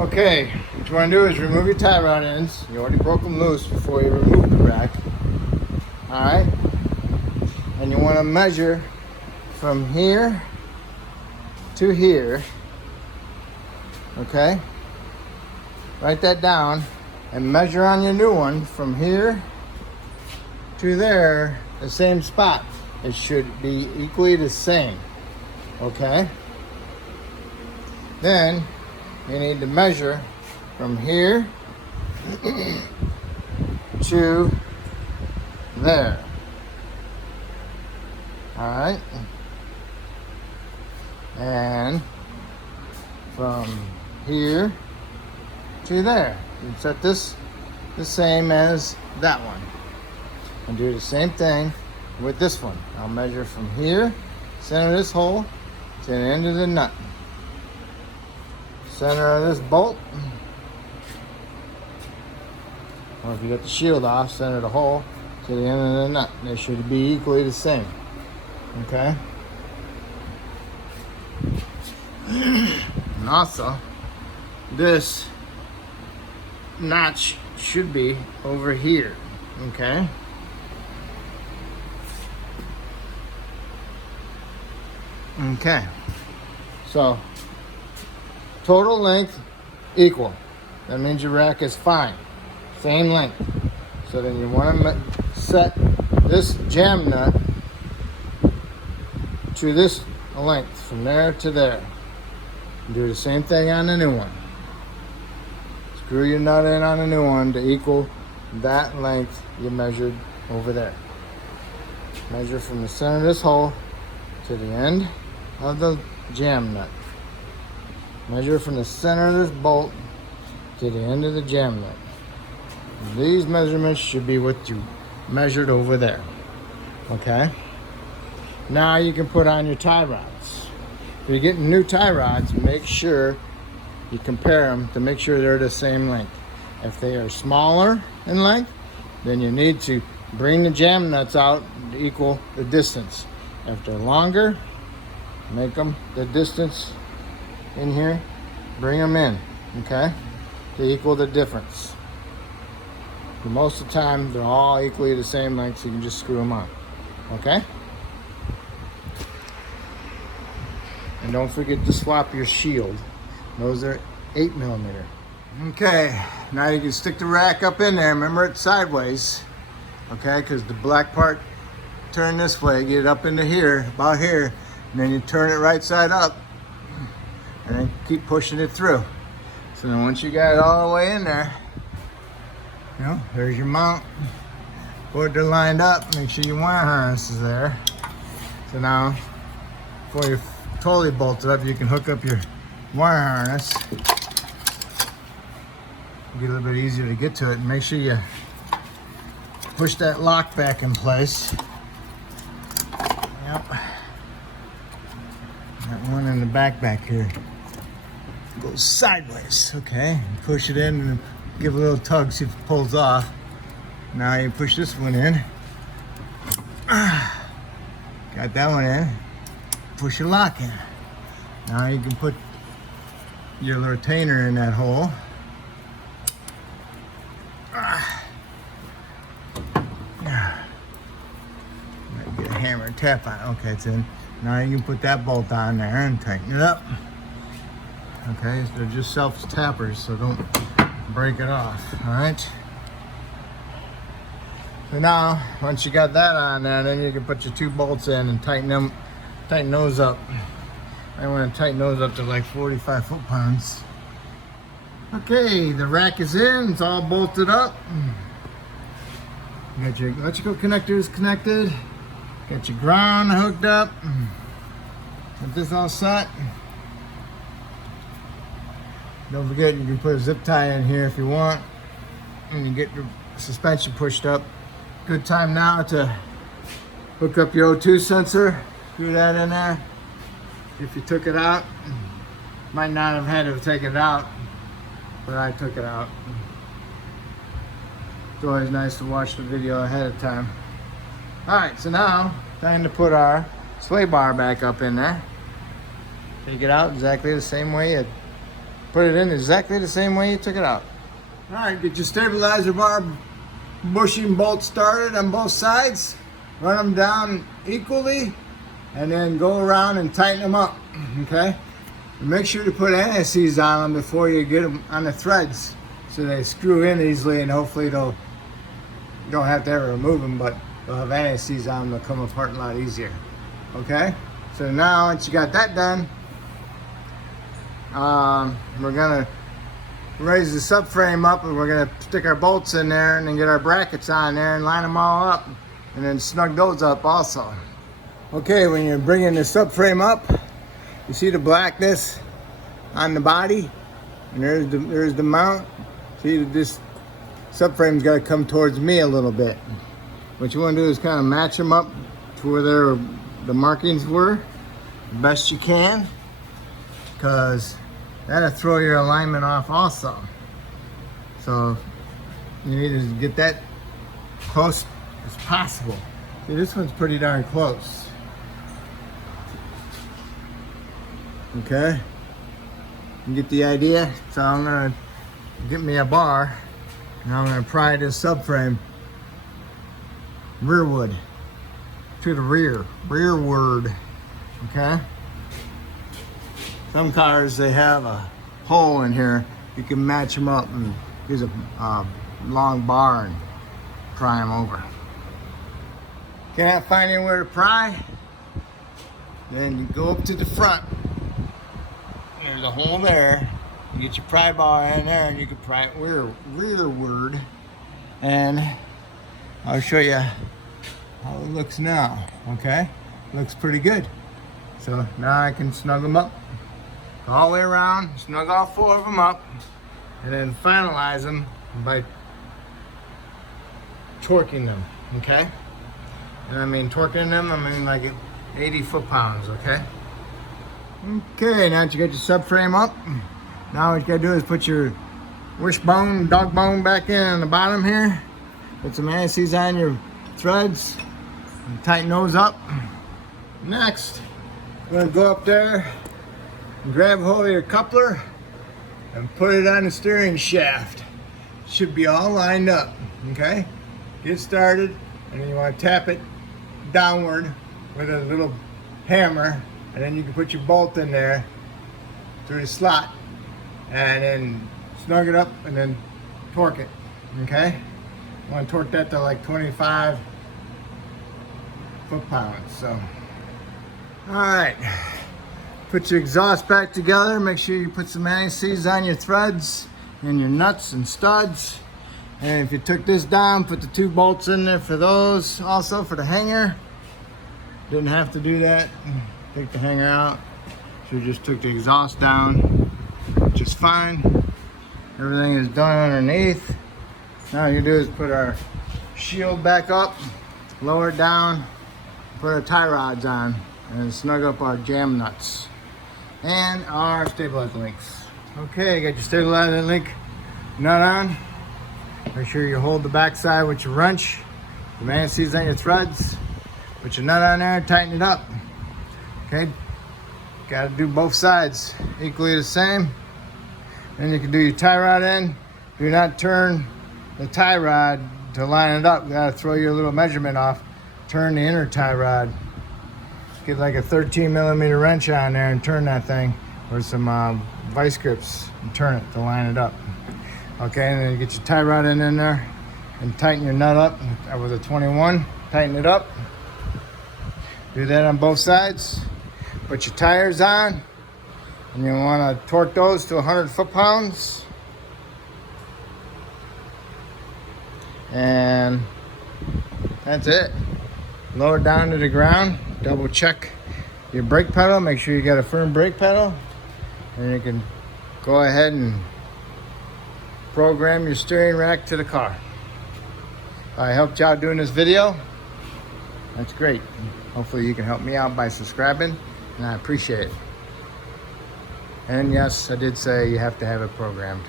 Okay, what you want to do is remove your tie rod ends. You already broke them loose before you remove the rack. Alright? And you want to measure from here to here. Okay? Write that down and measure on your new one from here to there, the same spot. It should be equally the same. Okay? Then you need to measure from here to there. Alright? And from here to there. You set this the same as that one. And do the same thing with this one. I'll measure from here, center of this hole, to the end of the nut. Center of this bolt, or if you get the shield off, center of the hole to the end of the nut. They should be equally the same. Okay? And also, this notch should be over here. Okay? Okay. So, total length equal. That means your rack is fine. Same length. So then you want to set this jam nut to this length from there to there. Do the same thing on the new one. Screw your nut in on the new one to equal that length you measured over there. Measure from the center of this hole to the end of the jam nut. Measure from the center of this bolt to the end of the jam nut. These measurements should be what you measured over there. Okay? Now you can put on your tie rods. If you're getting new tie rods, make sure you compare them to make sure they're the same length. If they are smaller in length, then you need to bring the jam nuts out to equal the distance. If they're longer, make them the distance in here, bring them in, okay, to equal the difference. But most of the time, they're all equally the same length, so you can just screw them on, okay? And don't forget to swap your shield. Those are 8mm. Okay, now you can stick the rack up in there. Remember, it's sideways, okay, because the black part, turn this way, get it up into here, about here, and then you turn it right side up, and then keep pushing it through. So then once you got it all the way in there, you know, there's your mount. Put it lined up, make sure your wire harness is there. So now, before you're totally bolted up, you can hook up your wire harness. Get a little bit easier to get to it. And make sure you push that lock back in place. Yep. That one in the back here goes sideways. Okay, push it in and give a little tug, see if it pulls off. Now you push this one in. Got that one in. Push your lock in. Now you can put your retainer in that hole. Get a hammer and tap on it. Okay, it's in. Now you can put that bolt on there and tighten it up. Okay, they're just self-tappers, so don't break it off, all right? So now, once you got that on there, then you can put your 2 bolts in and tighten those up. I want to tighten those up to like 45 foot-pounds. Okay, the rack is in, it's all bolted up. You got your electrical connectors connected. Got your ground hooked up. Got this all set. Don't forget, you can put a zip tie in here if you want. And you get your suspension pushed up. Good time now to hook up your O2 sensor. Screw that in there. If you took it out, might not have had to take it out, but I took it out. It's always nice to watch the video ahead of time. Alright, so now, time to put our sway bar back up in there. Take it out exactly the same way you put it in exactly the same way you took it out. All right, get your stabilizer bar bushing bolt started on both sides. Run them down equally, and then go around and tighten them up, okay? And make sure to put anti-seize on them before you get them on the threads so they screw in easily, and hopefully you don't have to ever remove them, but they'll have anti-seize on them, they'll come apart a lot easier, okay? So now, once you got that done, we're gonna raise the subframe up, and we're gonna stick our bolts in there and then get our brackets on there and line them all up, and then snug those up also. Okay, when you're bringing the subframe up, you see the blackness on the body, and there's the mount. See, this subframe's got to come towards me a little bit. What you want to do is kind of match them up to where the markings were, the best you can, because that'll throw your alignment off also. So you need to get that close as possible. See, this one's pretty darn close. Okay, you get the idea? So I'm gonna get me a bar, and I'm gonna pry this subframe rearward to the rearward, okay? Some cars, they have a hole in here. You can match them up and use a long bar and pry them over. Can't find anywhere to pry? Then you go up to the front. There's a hole there. You get your pry bar in there, and you can pry it rearward. And I'll show you how it looks now. Okay, looks pretty good. So now I can snug them up all the way around, snug all 4 of them up, and then finalize them by torquing them. Okay, and I mean torquing them, I mean like 80 foot-pounds. Okay. Okay, now that you got your subframe up, now what you gotta do is put your wishbone, dog bone back in on the bottom here. Put some anti-seize on your threads and tighten those up. Next, I'm gonna go up there and grab hold of your coupler and put it on the steering shaft. It should be all lined up, okay? Get started, and then you wanna tap it downward with a little hammer, and then you can put your bolt in there through the slot and then snug it up and then torque it, okay? You want to torque that to like 25 foot-pounds, so. All right, put your exhaust back together. Make sure you put some anti-seize on your threads and your nuts and studs. And if you took this down, put the 2 bolts in there for those, also for the hanger. Didn't have to do that. Take the hanger out. So we just took the exhaust down, which is fine. Everything is done underneath. Now all you do is put our shield back up, lower it down, put our tie rods on, and snug up our jam nuts and our stabilizer links. Okay, got your stabilizer link nut on. Make sure you hold the back side with your wrench. The anti-seize on your threads. Put your nut on there, tighten it up. Okay, got to do both sides equally the same. Then you can do your tie rod in. Do not turn the tie rod to line it up. You got to throw your little measurement off. Turn the inner tie rod. Get like a 13mm wrench on there and turn that thing, or some vice grips, and turn it to line it up. Okay, and then you get your tie rod in there and tighten your nut up with a 21. Tighten it up. Do that on both sides. Put your tires on, and you want to torque those to 100 foot-pounds. And that's it. Lower it down to the ground. Double check your brake pedal. Make sure you got a firm brake pedal. And you can go ahead and program your steering rack to the car. I helped you out doing this video. That's great. Hopefully you can help me out by subscribing, and I appreciate it. And yes, I did say you have to have it programmed.